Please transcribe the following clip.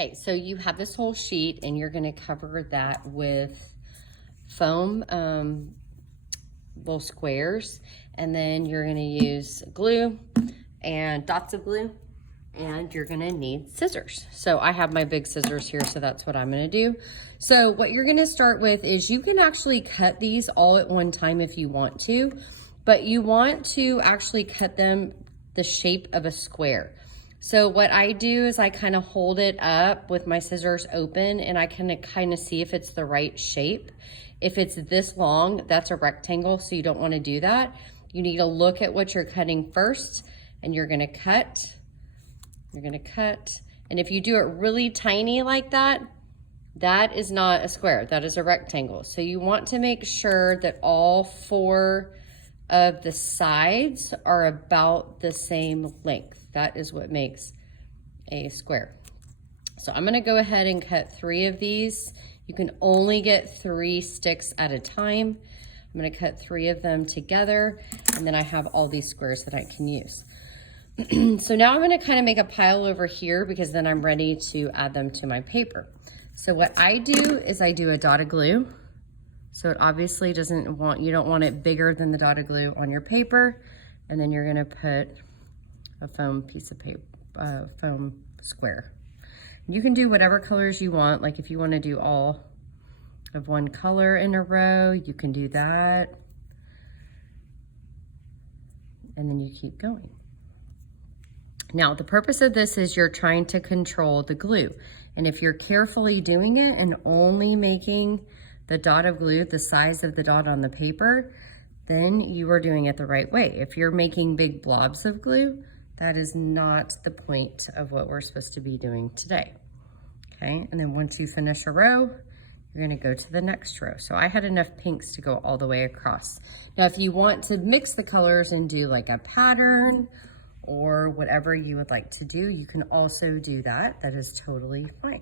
Okay, so you have this whole sheet and you're gonna cover that with foam, little squares, and then you're gonna use glue and dots of glue, and you're gonna need scissors. So I have my big scissors here, so that's what I'm gonna do. So what you're gonna start with is you can actually cut these all at one time if you want to, but you want to actually cut them the shape of a square. So what I do is I kind of hold it up with my scissors open and I can kind of see if it's the right shape. If it's this long, that's a rectangle, so you don't want to do that. You need to look at what you're cutting first, and you're gonna cut, and if you do it really tiny like that, that is not a square, that is a rectangle. So you want to make sure that all 4 of the sides are about the same length. That is what makes a square. So I'm gonna go ahead and cut 3 of these. You can only get 3 sticks at a time. I'm gonna cut 3 of them together, and then I have all these squares that I can use. So now I'm gonna kind of make a pile over here because then I'm ready to add them to my paper. So what I do is I do a dot of glue. So it obviously you don't want it bigger than the dot of glue on your paper. And then you're gonna put a foam piece of paper, foam square. You can do whatever colors you want. Like if you wanna do all of one color in a row, you can do that. And then you keep going. Now, the purpose of this is you're trying to control the glue. And if you're carefully doing it and only making the dot of glue the size of the dot on the paper, then you are doing it the right way. If you're making big blobs of glue, that is not the point of what we're supposed to be doing today. Okay, and then once you finish a row, you're gonna go to the next row. So I had enough pinks to go all the way across. Now, if you want to mix the colors and do like a pattern or whatever you would like to do, you can also do that. That is totally fine.